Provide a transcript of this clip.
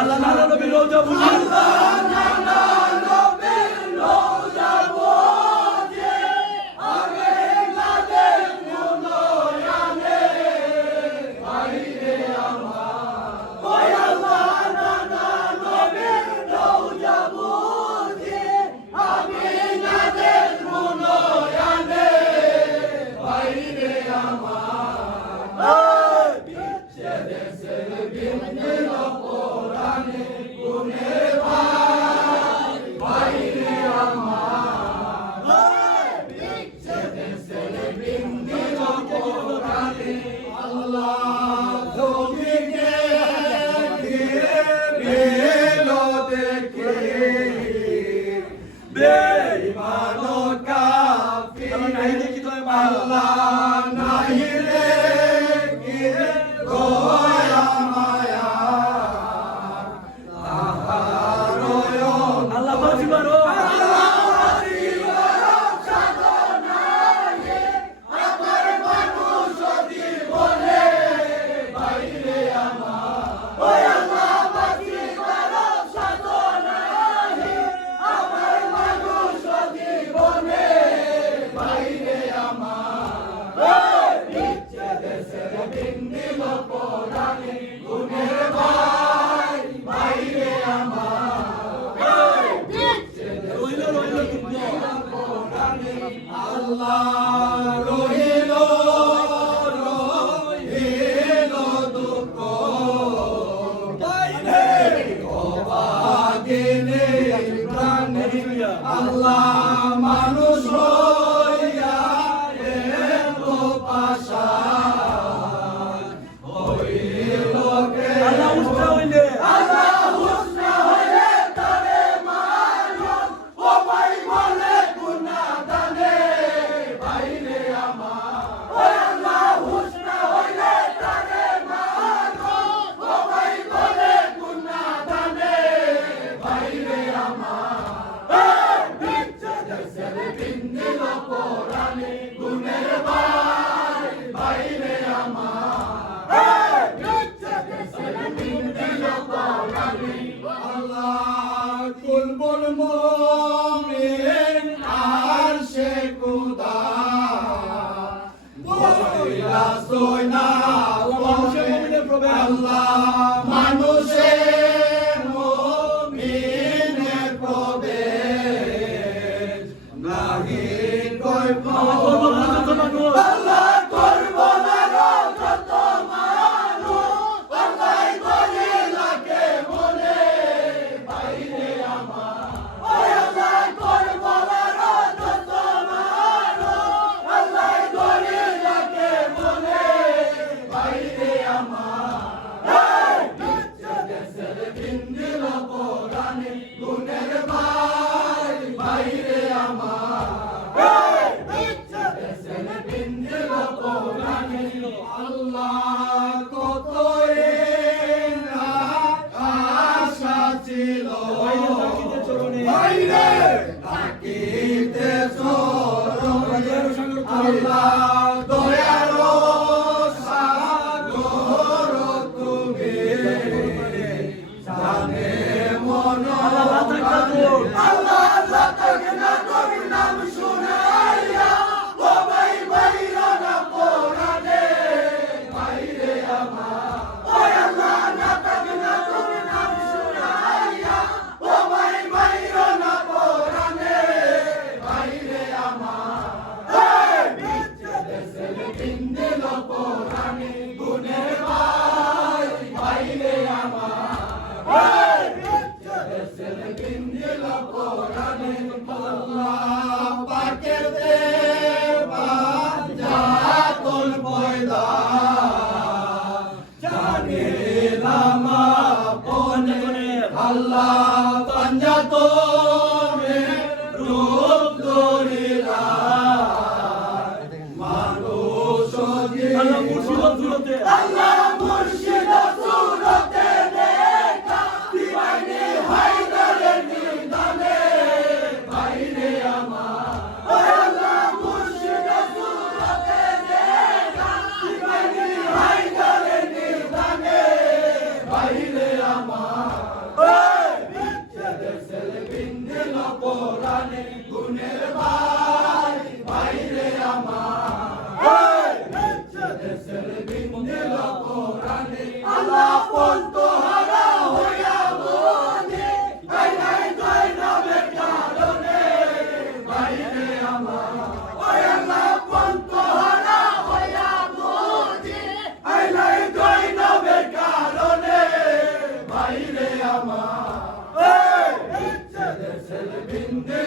Allah Allah is Lord. ছিল বাইরে থাকিতে বাইরে আল্লাহ পাঞ্জাত রূপ ধরিলা মানুষ আল্লাহ não